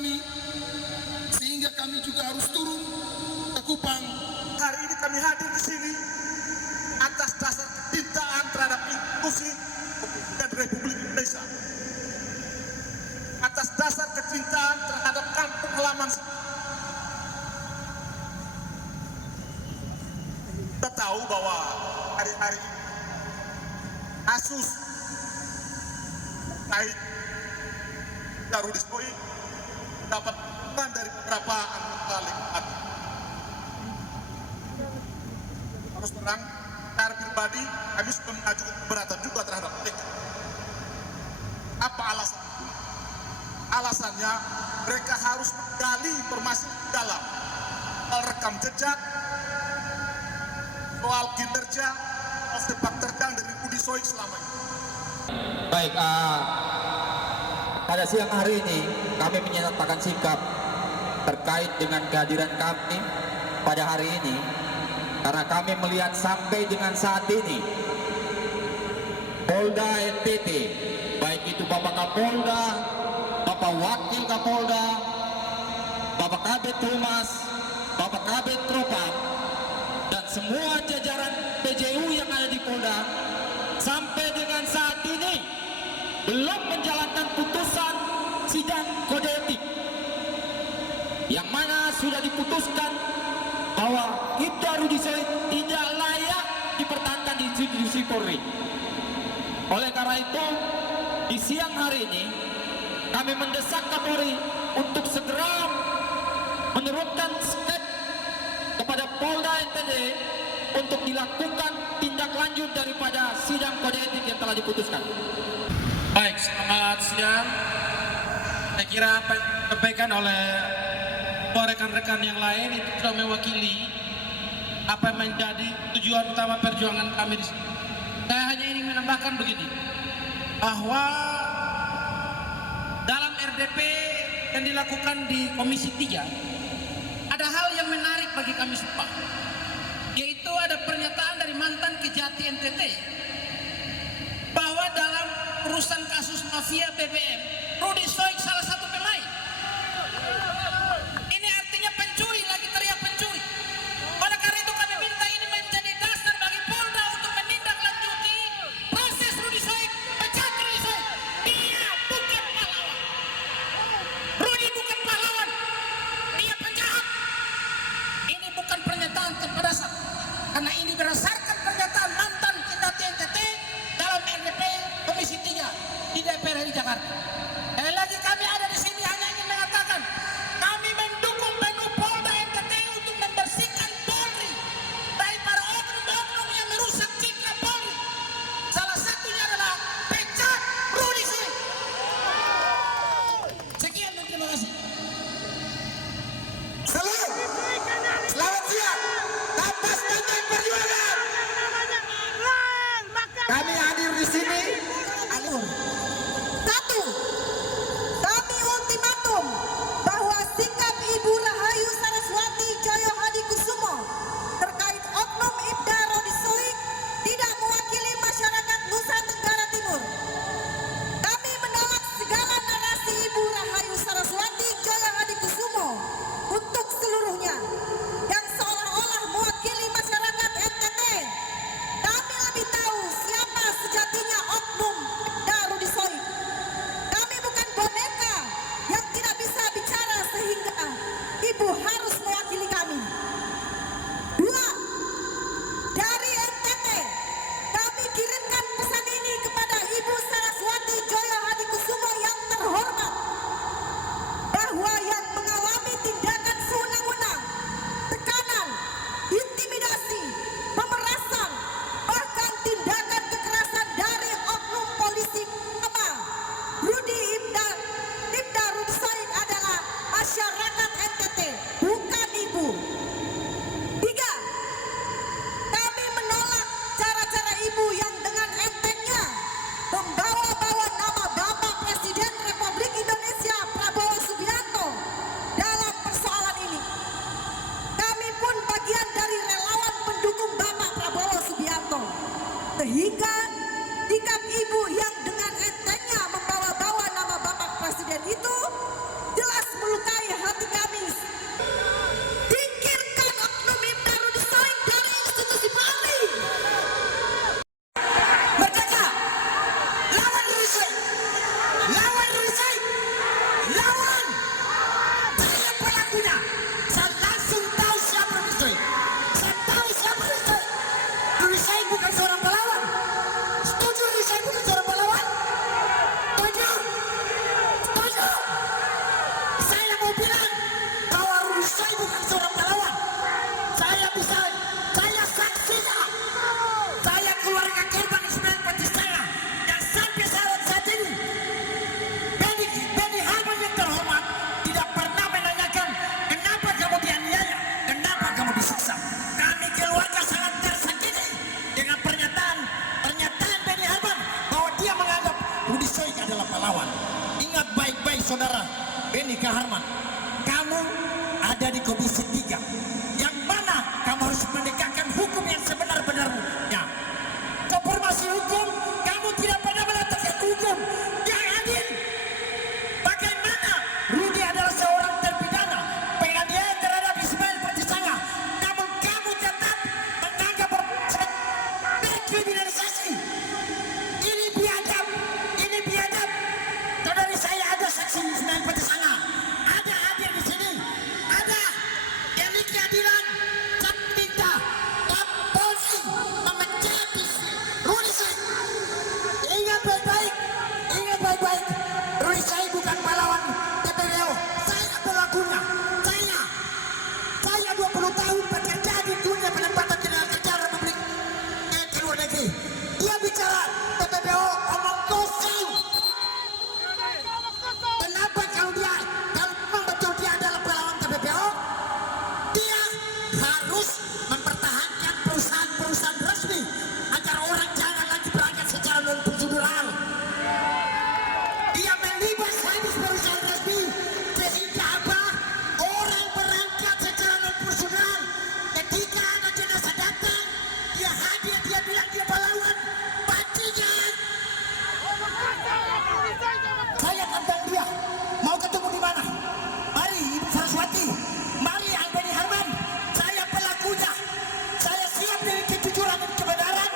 kami, sehingga kami juga harus turun ke Kupang. Hari ini kami hadir di sini atas dasar kecintaan terhadap institusi dan Republik Indonesia, atas dasar kecintaan terhadap kampung halaman. Kita tahu bahwa hari-hari ini kasus kait Darudisboi dapat dukungan dari beberapa anggota legislatif. Terus terang, secara pribadi kami sudah mengajukan keberatan juga terhadap mereka. Apa alasan? Alasannya mereka harus menggali informasi dalam soal rekam jejak, soal kinerja, soal sepak terjang dari Rudy Soik selama ini. Baik, pada siang hari ini kami menyatakan sikap terkait dengan kehadiran kami pada hari ini karena kami melihat sampai dengan saat ini Polda NTT, baik itu Bapak Kapolda, Bapak Wakil Kapolda, Bapak Kabid Humas, Bapak Kabid Propam, dan semua jajaran PJU yang ada di Polda sampai dengan saat ini belum menjalankan putusan sidang kode etik yang mana sudah diputuskan bahwa Ibda Rudy Soik tidak layak dipertahankan di institusi Polri. Oleh karena itu, di siang hari ini kami mendesak Kapolri untuk segera menurunkan step kepada Polda NTT untuk dilakukan tindak lanjut daripada sidang kode etik yang telah diputuskan. Baik, selamat siang. Saya kira apa yang disampaikan oleh rekan-rekan yang lain itu sudah mewakili apa yang menjadi tujuan utama perjuangan kami di sini. Saya hanya ingin menambahkan begini, bahwa dalam RDP yang dilakukan di Komisi 3 ada hal yang menarik bagi kami semua, yaitu ada pernyataan dari mantan Kejati NTT bahwa dalam urusan kasus mafia BBM, Rudy Soik salah satu pemain. Ini artinya pencuri, lagi teriak pencuri. Oleh karena itu kami minta ini menjadi dasar bagi Polda untuk menindaklanjuti proses Rudy Soik, pecat Rudy Soik. Dia bukan pahlawan. Rudy bukan pahlawan. Dia penjahat. Ini bukan pernyataan tanpa dasar, karena ini berdasarkan pernyataan mantan Kejati NTT dalam RDP Komisi 3 di DPR RI Jakarta. Sekali lagi Harman, kamu ada di Komisi 3, yang mana kamu harus menegakkan hukum yang sebenar-benarnya. Reformasi hukum, kamu tidak pernah menegakkan hukum yang adil. Bagaimana Rudi adalah seorang terpidana penganiayaan terhadap Ismail Patisanga, namun kamu tetap menganggap dekriminalisasi. Ini biadab, ini biadab. Saudari saya ada saksi Ismail Patisanga, ada hadir di sini, ada demi keadilan. Saya minta Kapolri memecat Rudi Said. Ingat baik-baik, ingat baik-baik. Rudi Said bukan pahlawan TPBO. Saya pelakunya. Saya 20 tahun bekerja di dunia penempatan tenaga kerja Republik di luar negeri. Dia bicara TPBO omong kosong. Kenapa kalau memang betul dia adalah pahlawan TPBO, dia harus mempertahankan perusahaan-perusahaan resmi agar orang jangan lagi berangkat secara non prosedural. Dia melibas habis perusahaan resmi sehingga apa? Orang berangkat secara non prosedural. Ketika ada jenazah datang, dia hadir, dia bilang dia pahlawan. Bajingan. Saya tantang dia. Mau ketemu di mana? Mari Ibu Saraswati, mari Albeni Harman. Saya pelakunya. Saya siap dengan kejujuran dan kebenaran.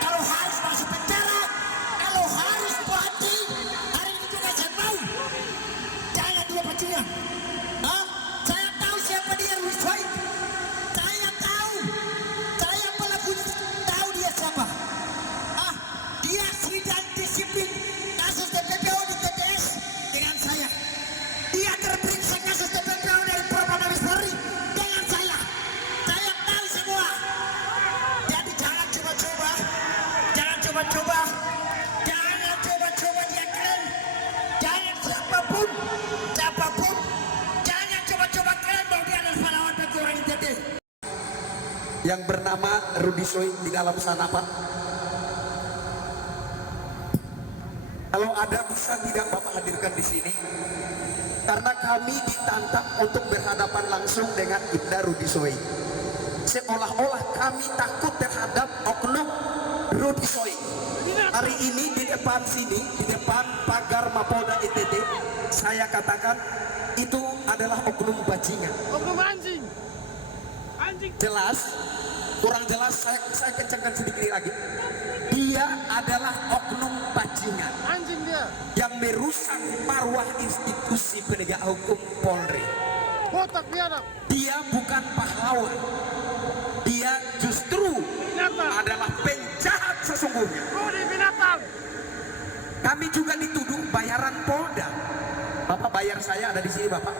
Kalau harus masuk penjara, kalau harus mati, hari ini juga saya mau. Jangan dua bajingan. Saya tahu siapa dia, Rudi Said. Saya tahu. Saya pelakunya, tahu dia siapa. Dia sidang disiplin kasus TPBO di TTS dengan saya. Dia terperiksa kasus TPBO dari Propam Mabes Polri dengan saya. Saya tahu semua. Jadi jangan coba-coba, jangan coba-coba, jangan coba-coba dia keren. Jangan siapapun, jangan coba-coba keren bahwa dia adalah pahlawan bagi orang NTT. Yang bernama Rudi Said di dalam sana, Pak. Kalau ada bisa tidak Bapak hadirkan di sini? Karena kami ditantang untuk berhadapan langsung dengan Ibda Rudi Said. Seolah-olah kami takut terhadap oknum Rudi Said. Hari ini di depan sini, di depan pagar Mapolda NTT, saya katakan itu adalah oknum bajingan. Oknum anjing. Anjing. Jelas, kurang jelas, saya kencangkan sedikit lagi. Dia adalah oknum bajingan Anjing dia. yang merusak marwah institusi penegak hukum Polri. Botak dia nak. Dia bukan pahlawan. Dia justru adalah penjahat sesungguhnya. Rudi binatang. Kami juga dituduh bayaran Polda. Bapak bayar saya ada di sini, Bapak.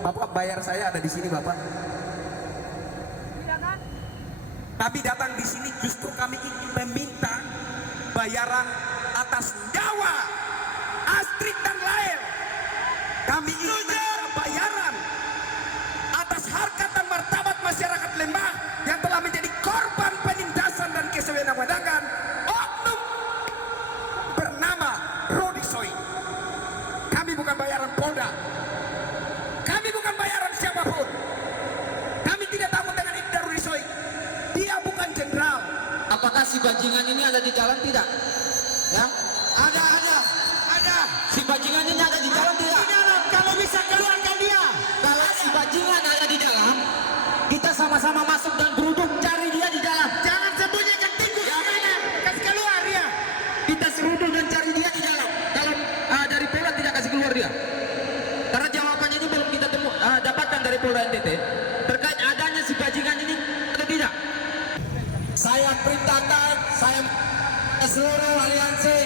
Bapak bayar saya ada di sini, Bapak. Kami datang di sini justru kami ingin meminta bayaran atas nyawa Astrid dan Lael. Kami ingin meminta bayaran atas harkat dan martabat masyarakat Lembah yang telah menjadi korban penindasan dan kesewenang-wenangan oknum bernama Rudi Said. Kami bukan bayaran Polda. Kami bukan bayaran siapapun. Kami tidak takut dengan Ibda Rudi Said. Dia bukan jenderal. Apakah si bajingan ini ada di jalan tidak? Ya, Ada. si bajingan ini ada di jalan tidak? Di dalam, kalau bisa keluarkan dia. Kalau si bajingan ada di dalam, kita sama-sama masuk dan beruduk cari dia di dalam. Jangan sembunyi yang tinggi. Kasih keluar dia. Kita seruduk dan cari dia di dalam. Kalau dari Polda tidak kasih keluar dia. Karena jawabannya ini belum kita dapatkan dari Polda NTT terkait adanya si bajingan ini atau tidak. Saya perintahkan, saya seluruh aliansi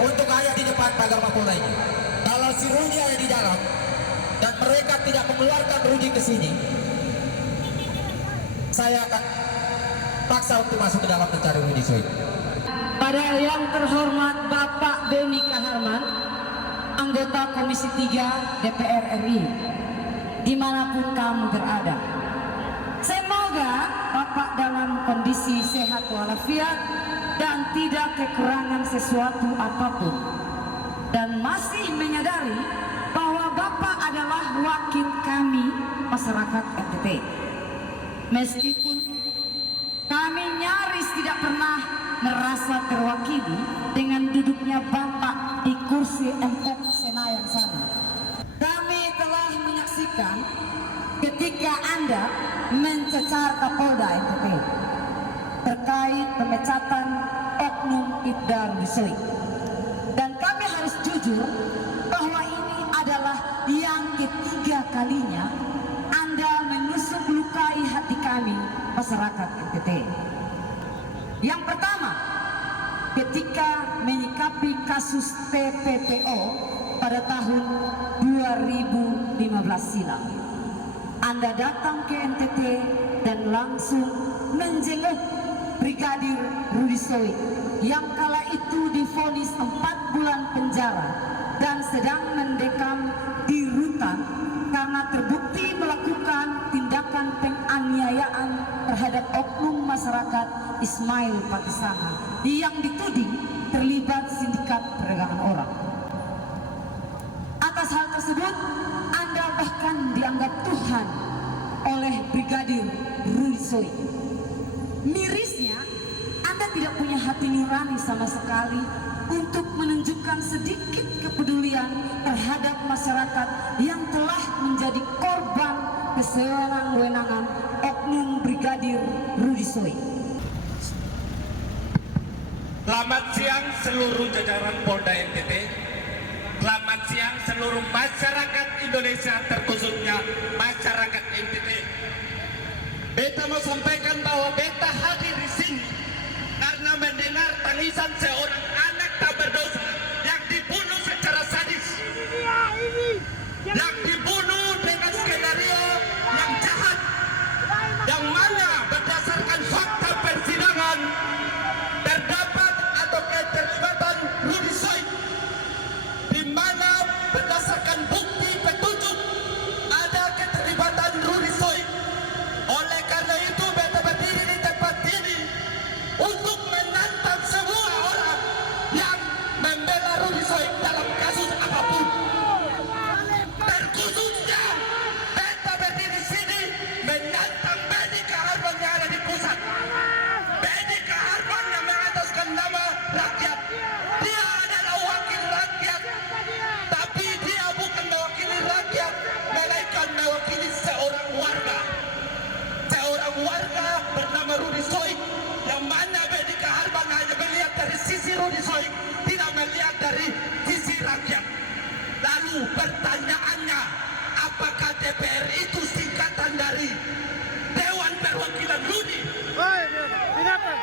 untuk ada di depan pagar Mapolda ini. Kalau si Rudi ada di dalam dan mereka tidak mengeluarkan Rudi ke sini, saya akan paksa untuk masuk ke dalam mencari Rudi Said. Pada yang terhormat Bapak Beni Kaharman, anggota Komisi 3 DPR RI, dimanapun kamu berada. Semoga Bapak dalam kondisi sehat walafiat dan tidak kekurangan sesuatu apapun, dan masih menyadari bahwa Bapak adalah wakil kami masyarakat NTT. Meskipun kami nyaris tidak pernah merasa terwakili dengan duduknya Bapak di kursi MK Senayan sana. Kami telah menyaksikan ketika Anda mencecar Kapolda NTT terkait pemecatan oknum Ibda Rudisoik. Dan kami harus jujur bahwa ini adalah yang ketiga kalinya Anda menusuk lukai hati kami masyarakat NTT. Yang pertama, ketika menyikapi kasus TPPO pada tahun 2015 silam, Anda datang ke NTT dan langsung menjenguk Brigadir Rudisoik yang kala itu divonis 4 bulan penjara dan sedang mendekam di rutan karena terbukti melakukan tindakan penganiayaan terhadap oknum masyarakat Ismail Patisana yang dituding terlibat sindikat perdagangan orang. Atas hal tersebut, Anda bahkan dianggap Tuhan oleh Brigadir Rudisoik. Mirisnya, Anda tidak punya hati nurani sama sekali untuk menunjukkan sedikit kepedulian terhadap masyarakat yang telah menjadi korban kesewenang-wenangan oknum Brigadir Rudisoik. Selamat siang seluruh jajaran Polda NTT. Selamat siang seluruh masyarakat Indonesia, terkhususnya masyarakat NTT. Beta mau sampaikan bahwa beta hadir di sini karena mendengar tangisan seorang anak tak berdosa yang dibunuh secara sadis, yang dibunuh dengan skenario yang jahat, yang mana berdasarkan fakta persidangan terdapat atau keterlibatan Rudisoik, di mana berdasarkan bukti petunjuk ada keterlibatan Rudisoik. Oleh karena itu beta berdiri di tempat ini untuk menantang semua orang yang membela Rudisoik dalam kasus apapun. Terkhususnya beta berdiri di sini menantang Benny Kaharman yang ada di pusat. Benny Kaharman yang mengataskan nama rakyat. Dia adalah wakil rakyat, tapi dia bukan mewakili rakyat, melainkan mewakili seorang warga. Seorang warga bernama Rudisoik, yang mana Benny Kaharman hanya melihat dari sisi Rudisoik, tidak melihat dari sisi rakyat. Lalu pertanyaannya, apakah DPR itu singkatan dari Dewan Perwakilan Rudi? Oi, binatang.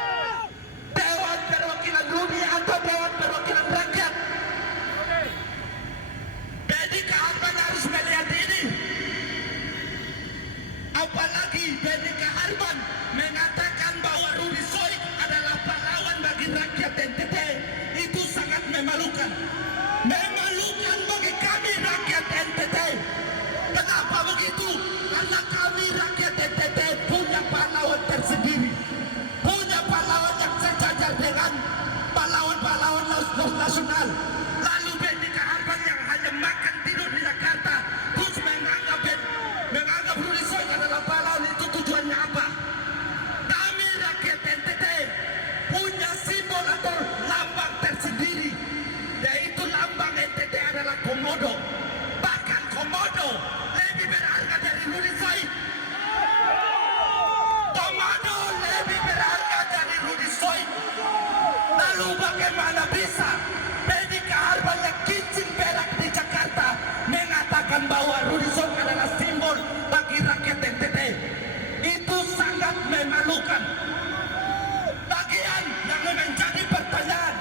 Dewan Perwakilan Rudi atau Dewan Perwakilan Rakyat? Benny Kaharman harus melihat ini. Apalagi Benny Kaharman mengatakan bahwa Rudisoik adalah pahlawan bagi rakyat NTT. Itu sangat memalukan. Memalukan bagi kami rakyat NTT. Kenapa begitu? Karena kami rakyat NTT punya pahlawan tersendiri. Punya pahlawan yang sejajar dengan pahlawan-pahlawan nasional. Lalu Benny Kaharman yang hanya makan tidur di Jakarta terus menganggap Rudisoik adalah pahlawan, itu tujuannya apa? Kami rakyat NTT punya simbol atau lambang tersendiri, yaitu lambang NTT adalah komodo. Bahkan komodo lebih berharga dari Rudisoik. Komodo lebih berharga dari Rudisoik. Lalu bagaimana bisa Benny Kaharman yang kincing berak di Jakarta mengatakan bahwa Rudisoik adalah simbol bagi rakyat NTT? Itu sangat memalukan. Bagian yang menjadi pertanyaan,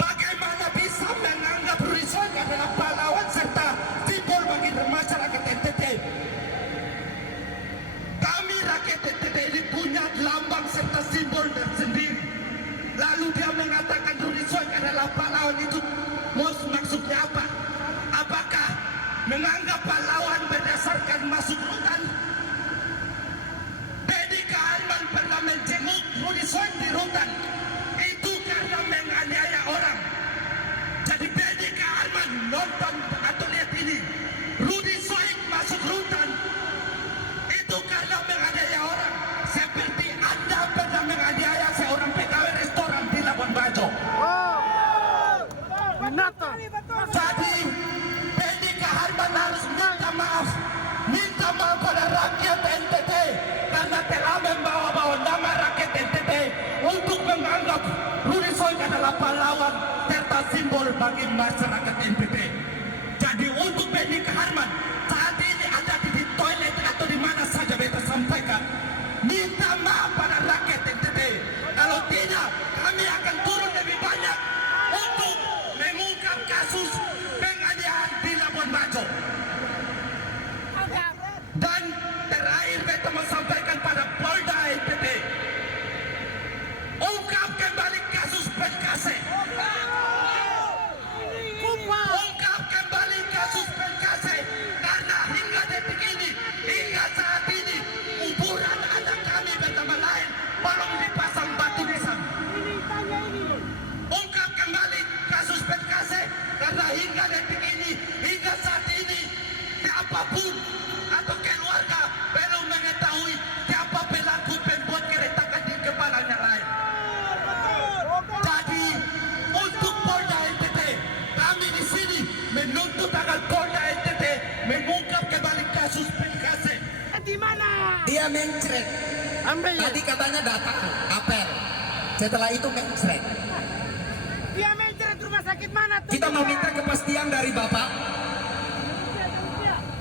bagaimana bisa menganggap Rudisoik adalah pahlawan serta simbol bagi masyarakat NTT? Kami rakyat NTT ini punya lambang serta simbol tersendiri. Lalu dia mengatakan Rudisoik adalah pahlawan, itu maksudnya apa? Apakah menganggap pahlawan berdasarkan masuk rutan? Benny Kaharman pernah menjenguk Rudisoik di rutan. Itu karena menganiaya orang. Jadi Benny Kaharman nonton atau lihat ini simbol bagi masyarakat NTT. Jadi untuk Benika Harman saat ini ada di toilet atau di mana saja beta sampaikan, minta maaf pada rakyat NTT. Kalau tidak, kami akan turun lebih banyak untuk mengungkap kasus penganiayaan di Labuan Bajo. Dan terakhir beta mau sampaikan pada Polda NTT, ungkap kembali kasus Pelkase. Ungkap kembali kasus Pelkase, karena hingga detik ini, hingga saat ini, kuburan anak kami bernama lain belum dipasang batu nisan. Ungkap kembali kasus Pelkase, karena hingga detik ini, hingga saat ini, siapapun atau keluarga belum mengetahui siapa pelaku pembuat keretakan di kepalanya lain. Jadi untuk Polda NTT, kami di sini menuntut agar Polda NTT mengungkap kembali kasus Pelkase. Di mana? Dia mencret. Tadi katanya datang apel. Setelah itu mencret. Dia mencret rumah sakit mana tuh? Kita mau minta kepastian dari Bapak.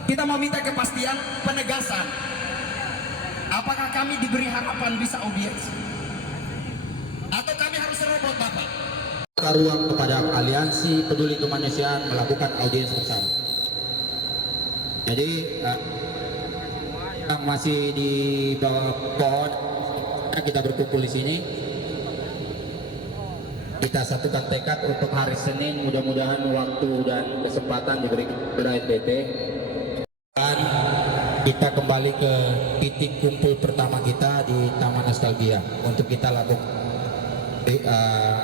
Kita mau minta kepastian penegasan. Apakah kami diberi harapan bisa audiens? Atau kami harus serobot Bapak? Ruang kepada Aliansi Peduli Kemanusiaan melakukan audiens bersama. Jadi yang masih di bawah pohon kita berkumpul di sini. Kita satukan tekad untuk hari Senin, mudah-mudahan waktu dan kesempatan diberi kepada NTT. Dan kita kembali ke titik kumpul pertama kita di Taman Nostalgia untuk kita lakukan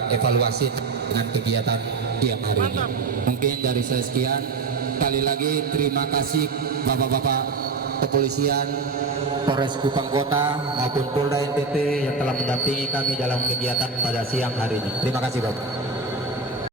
evaluasi dengan kegiatan siang hari ini. Mungkin dari saya sekian. Sekali lagi terima kasih Bapak-Bapak Kepolisian, Polres Kupang Kota maupun Polda NTT yang telah mendampingi kami dalam kegiatan pada siang hari ini. Terima kasih Bapak.